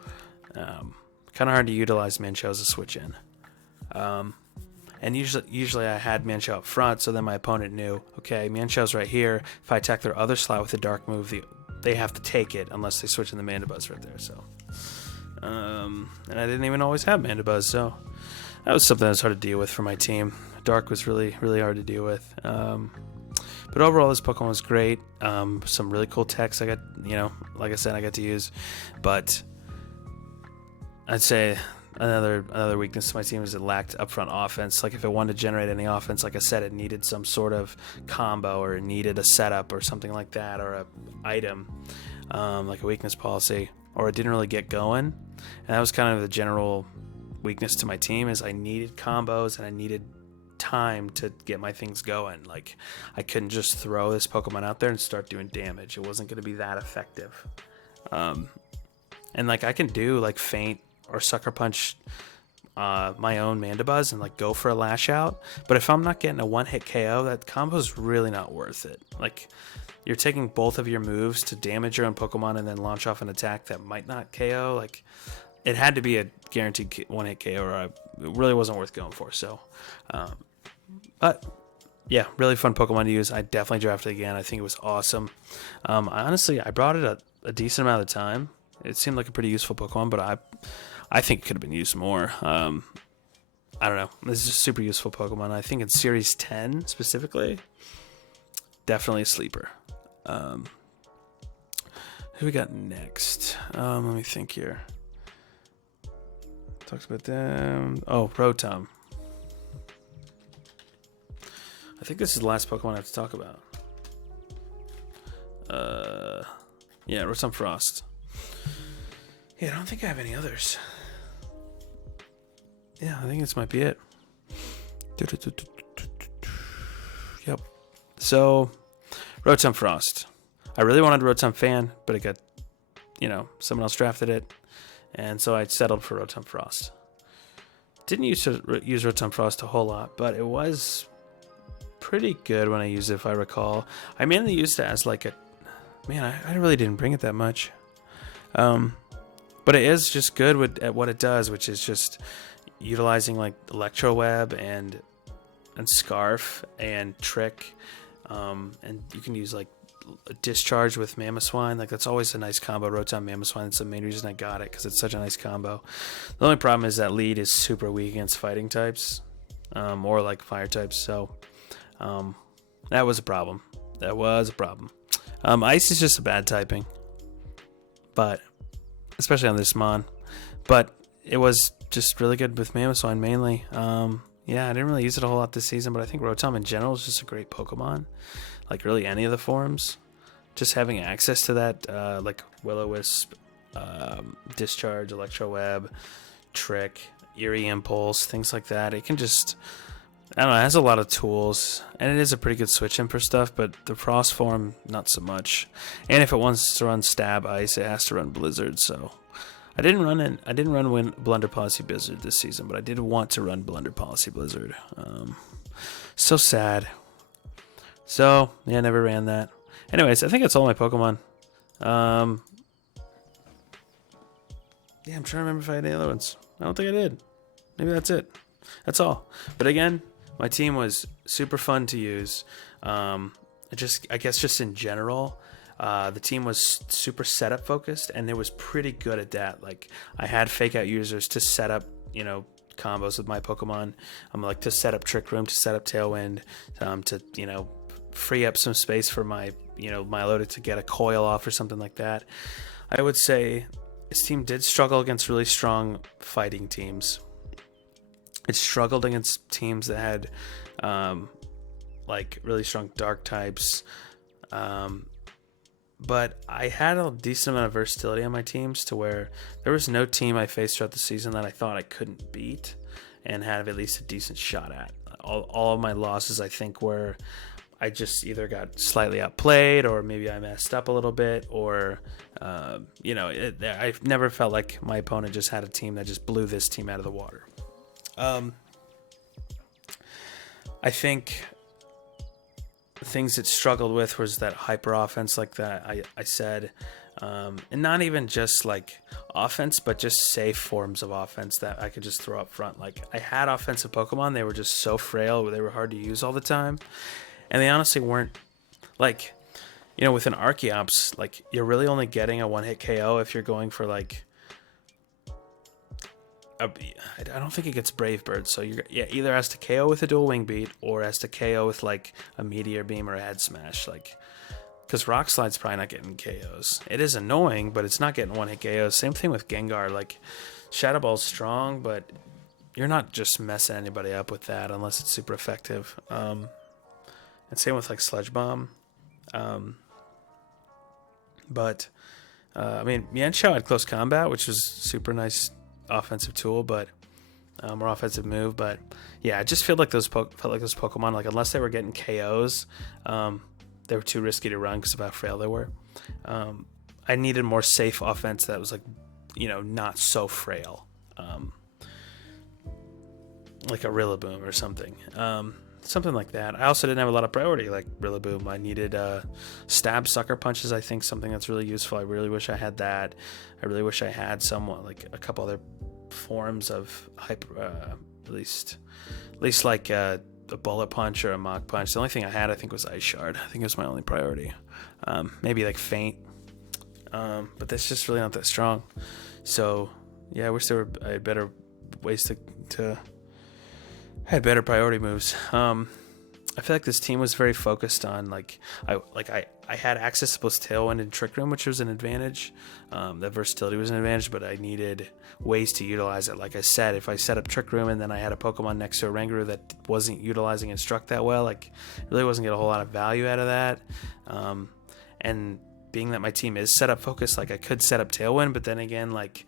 kind of hard to utilize Mienshao as a switch in. And usually I had Mienshao up front, so then my opponent knew, okay, Mienshao's right here. If I attack their other slot with a dark move, they have to take it unless they switch in the Mandibuzz right there. So, and I didn't even always have Mandibuzz, so that was something that was hard to deal with for my team. Dark was really, really hard to deal with. But overall, this Pokemon was great. Some really cool techs I got, like I said, I got to use. But I'd say another weakness to my team is it lacked upfront offense. Like, if it wanted to generate any offense, like I said, it needed some sort of combo, or it needed a setup or something like that, or a item, like a weakness policy, or it didn't really get going. And that was kind of the general weakness to my team, is I needed combos and I needed time to get my things going. Like, I couldn't just throw this Pokemon out there and start doing damage. It wasn't going to be that effective. And like, I can do like Feint or Sucker Punch my own Mandibuzz and like go for a Lash Out, but if I'm not getting a one-hit KO, that combo's really not worth it. Like, you're taking both of your moves to damage your own Pokemon and then launch off an attack that might not KO. Like, it had to be a guaranteed one-hit KO, or it really wasn't worth going for. So, but yeah, really fun Pokemon to use. I definitely drafted again. I think it was awesome. I brought it a decent amount of time. It seemed like a pretty useful Pokemon, but I think it could have been used more. I don't know. This is a super useful Pokemon. I think in Series 10 specifically, definitely a sleeper. Who we got next? Let me think here. Talks about them. Oh, Rotom. I think this is the last Pokemon I have to talk about. Yeah, Rotom Frost. Yeah, I don't think I have any others. Yeah, I think this might be it. Yep. So, Rotom Frost. I really wanted Rotom Fan, but it got, someone else drafted it, and so I settled for Rotom Frost. Didn't use Rotom Frost a whole lot, but it was pretty good when I used it, if I recall. I mainly used it as like I really didn't bring it that much. But it is just good at what it does, which is just utilizing like Electro Web and Scarf and Trick, and you can use like a Discharge with Mamoswine. Like, that's always a nice combo. Rotom Mamoswine. That's the main reason I got it, because it's such a nice combo. The only problem is that lead is super weak against fighting types, or like fire types. So that was a problem. Ice is just a bad typing, but especially on this Mon. But it was just really good with Mamoswine mainly. Yeah, I didn't really use it a whole lot this season, but I think Rotom in general is just a great Pokemon. Like, really any of the forms. Just having access to that, like Will-O-Wisp, Discharge, Electro Web, Trick, Eerie Impulse, things like that. It can just, I don't know, it has a lot of tools, and it is a pretty good switch in for stuff, but the Frost form, not so much. And if it wants to run Stab Ice, it has to run Blizzard, so I didn't run Blunder Policy Blizzard this season, but I did want to run Blunder Policy Blizzard. So sad. So, yeah, I never ran that. Anyways, I think that's all my Pokemon. Yeah, I'm trying to remember if I had any other ones. I don't think I did. Maybe that's it. That's all. But again, my team was super fun to use. I guess just in general, the team was super setup focused, and it was pretty good at that. Like, I had fake out users to set up, combos with my Pokemon. Like to set up Trick Room, to set up Tailwind, to free up some space for my Milotic to get a coil off or something like that. I would say this team did struggle against really strong fighting teams. It struggled against teams that had like really strong dark types. But I had a decent amount of versatility on my teams to where there was no team I faced throughout the season that I thought I couldn't beat and have at least a decent shot at. All of my losses, I think, were I just either got slightly outplayed, or maybe I messed up a little bit, or I've never felt like my opponent just had a team that just blew this team out of the water. I think things it struggled with was that hyper offense, like that I said, and not even just like offense, but just safe forms of offense that I could just throw up front. Like, I had offensive Pokemon, they were just so frail, they were hard to use all the time, and they honestly weren't like, with an Archeops, like, you're really only getting a one-hit KO if you're going for like I don't think it gets Brave Bird, so either has to KO with a dual wing beat, or has to KO with like a Meteor Beam or a Head Smash, like, because Rock Slide's probably not getting KOs. It is annoying, but it's not getting one-hit KOs. Same thing with Gengar. Like, Shadow Ball's strong, but you're not just messing anybody up with that unless it's super effective. And same with like Sludge Bomb. But Mienshao had Close Combat, which was super nice offensive tool, but or offensive move. But yeah, I just felt like those Pokemon, like, unless they were getting KOs, they were too risky to run because of how frail they were. I needed more safe offense that was like, not so frail, like a Rillaboom or something. Something like that. I also didn't have a lot of priority like Rillaboom. I needed Stab Sucker Punches, I think, something that's really useful. I really wish I had that. I really wish I had somewhat like a couple other forms of hyper, at least like a Bullet Punch or a Mach Punch. The only thing I had, I think, was Ice Shard. I think it was my only priority. Maybe like Feint, but that's just really not that strong. So yeah, I wish I had better ways to had better priority moves. I feel like this team was very focused on I had access to both Tailwind and Trick Room, which was an advantage. That versatility was an advantage, but I needed ways to utilize it. Like I said, if I set up Trick Room and then I had a Pokemon next to a Rangaroo that wasn't utilizing Instruct that well, like, really wasn't getting a whole lot of value out of that. And being that my team is setup focused, like, I could set up Tailwind, but then again, like,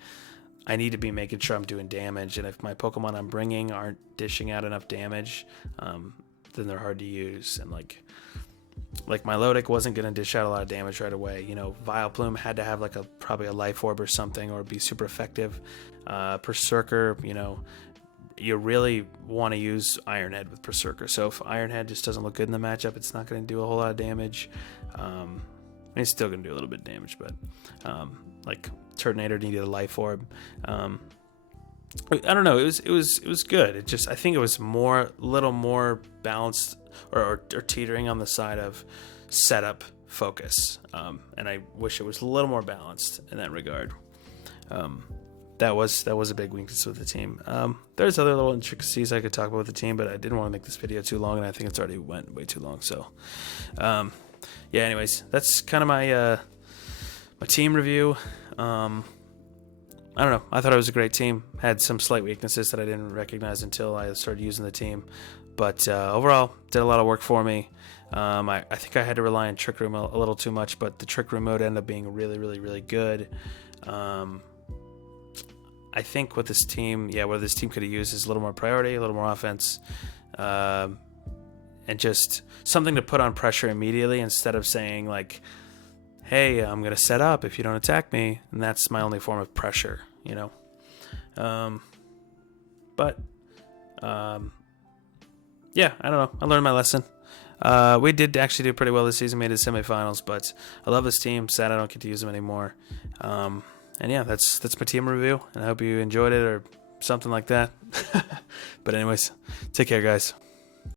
I need to be making sure I'm doing damage, and if my Pokemon I'm bringing aren't dishing out enough damage, then they're hard to use. And like Milotic wasn't going to dish out a lot of damage right away. Vileplume had to have like probably a Life Orb or something, or be super effective. Berserker, you really want to use Iron Head with Berserker. So if Iron Head just doesn't look good in the matchup, it's not going to do a whole lot of damage. It's still going to do a little bit of damage, but like Turtonator needed a Life Orb. I don't know. It was good. I think it was little more balanced, or teetering on the side of setup focus. And I wish it was a little more balanced in that regard. That was a big weakness with the team. There's other little intricacies I could talk about with the team, but I didn't want to make this video too long, and I think it's already went way too long. So, yeah. Anyways, that's kind of my team review. I don't know. I thought it was a great team. Had some slight weaknesses that I didn't recognize until I started using the team. But overall, did a lot of work for me. I think I had to rely on Trick Room a little too much, but the Trick Room mode ended up being really, really, really good. I think what this team could have used is a little more priority, a little more offense, and just something to put on pressure immediately instead of saying like, hey, I'm going to set up if you don't attack me. And that's my only form of pressure, you know? Yeah, I don't know. I learned my lesson. We did actually do pretty well this season, made it to semifinals, but I love this team. Sad I don't get to use them anymore. And yeah, that's my team review, and I hope you enjoyed it or something like that. But anyways, take care, guys.